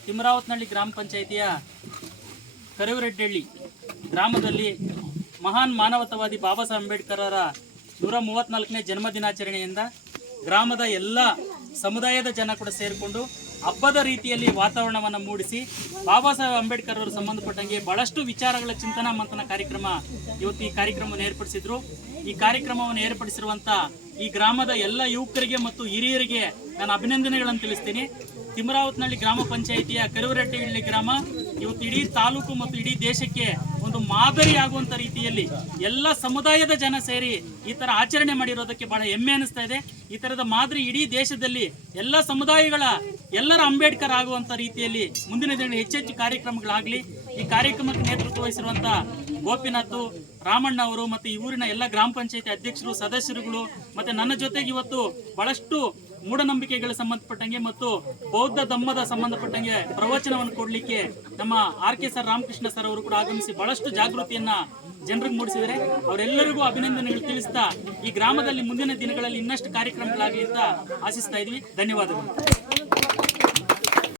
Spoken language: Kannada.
ತಿಮರಾವತ್ನಹಳ್ಳಿ ಗ್ರಾಮ ಪಂಚಾಯಿತಿಯ ಕರಿವರೆಡ್ಡಳ್ಳಿ ಗ್ರಾಮದಲ್ಲಿ ಮಹಾನ್ ಮಾನವತಾವಾದಿ ಬಾಬಾ ಸಾಹೇಬ್ ಅಂಬೇಡ್ಕರರ ನೂರ ಮೂವತ್ನಾಲ್ಕನೇ ಜನ್ಮ ದಿನಾಚರಣೆಯಿಂದ ಗ್ರಾಮದ ಎಲ್ಲ ಸಮುದಾಯದ ಜನ ಕೂಡ ಸೇರಿಕೊಂಡು ಹಬ್ಬದ ರೀತಿಯಲ್ಲಿ ವಾತಾವರಣವನ್ನು ಮೂಡಿಸಿ ಬಾಬಾ ಸಾಹೇಬ್ ಅಂಬೇಡ್ಕರ್ ಅವರು ಸಂಬಂಧಪಟ್ಟಂಗೆ ಬಹಳಷ್ಟು ವಿಚಾರಗಳ ಚಿಂತನಾ ಮಂಥನ ಕಾರ್ಯಕ್ರಮ ಇವತ್ತು ಈ ಕಾರ್ಯಕ್ರಮವನ್ನು ಏರ್ಪಡಿಸಿದ್ರು. ಈ ಕಾರ್ಯಕ್ರಮವನ್ನು ಏರ್ಪಡಿಸಿರುವಂತ ಈ ಗ್ರಾಮದ ಎಲ್ಲ ಯುವಕರಿಗೆ ಮತ್ತು ಹಿರಿಯರಿಗೆ ನಾನು ಅಭಿನಂದನೆಗಳನ್ನು ತಿಳಿಸ್ತೀನಿ. ತಿಮರಾವತ್ನಹಳ್ಳಿ ಗ್ರಾಮ ಪಂಚಾಯಿತಿಯ ಕರುವರಟ್ಟಿಹಳ್ಳಿ ಗ್ರಾಮ ಇವತ್ತು ಇಡೀ ತಾಲೂಕು ಮತ್ತು ಇಡೀ ದೇಶಕ್ಕೆ ಒಂದು ಮಾದರಿ ಆಗುವಂತ ರೀತಿಯಲ್ಲಿ ಎಲ್ಲ ಸಮುದಾಯದ ಜನ ಸೇರಿ ಈ ತರ ಆಚರಣೆ ಮಾಡಿರೋದಕ್ಕೆ ಬಹಳ ಹೆಮ್ಮೆ ಅನಿಸ್ತಾ ಇದೆ. ಈ ತರದ ಮಾದರಿ ಇಡೀ ದೇಶದಲ್ಲಿ ಎಲ್ಲ ಸಮುದಾಯಗಳ ಎಲ್ಲರ ಅಂಬೇಡ್ಕರ್ ಆಗುವಂತ ರೀತಿಯಲ್ಲಿ ಮುಂದಿನ ದಿನ ಹೆಚ್ಚೆಚ್ಚು ಕಾರ್ಯಕ್ರಮಗಳಾಗಲಿ, ಈ ಕಾರ್ಯಕ್ರಮಕ್ಕೆ ನೇತೃತ್ವ ವಹಿಸಿರುವಂತ ಗೋಪಿನಾಥ್, ರಾಮಣ್ಣ ಅವರು ಮತ್ತೆ ಈ ಊರಿನ ಎಲ್ಲ ಗ್ರಾಮ ಪಂಚಾಯತಿ ಅಧ್ಯಕ್ಷರು, ಸದಸ್ಯರುಗಳು ಮತ್ತೆ ನನ್ನ ಜೊತೆಗೆ ಇವತ್ತು ಬಹಳಷ್ಟು ಮೂಢನಂಬಿಕೆಗಳ ಸಂಬಂಧಪಟ್ಟಂಗೆ ಮತ್ತು ಬೌದ್ಧ ಧಮ್ಮದ ಸಂಬಂಧಪಟ್ಟಂಗೆ ಪ್ರವಚನವನ್ನು ಕೊಡಲಿಕ್ಕೆ ನಮ್ಮ R K sir Ramakrishna sir ಅವರು ಕೂಡ ಆಗಮಿಸಿ ಬಹಳಷ್ಟು ಜಾಗೃತಿಯನ್ನ ಜನರಿಗೆ ಮೂಡಿಸಿದರೆ ಅವರೆಲ್ಲರಿಗೂ ಅಭಿನಂದನೆಗಳು ತಿಳಿಸ್ತಾ ಈ ಗ್ರಾಮದಲ್ಲಿ ಮುಂದಿನ ದಿನಗಳಲ್ಲಿ ಇನ್ನಷ್ಟು ಕಾರ್ಯಕ್ರಮಗಳಾಗಲಿ ಅಂತ ಆಶಿಸ್ತಾ ಇದ್ದೀವಿ. ಧನ್ಯವಾದಗಳು.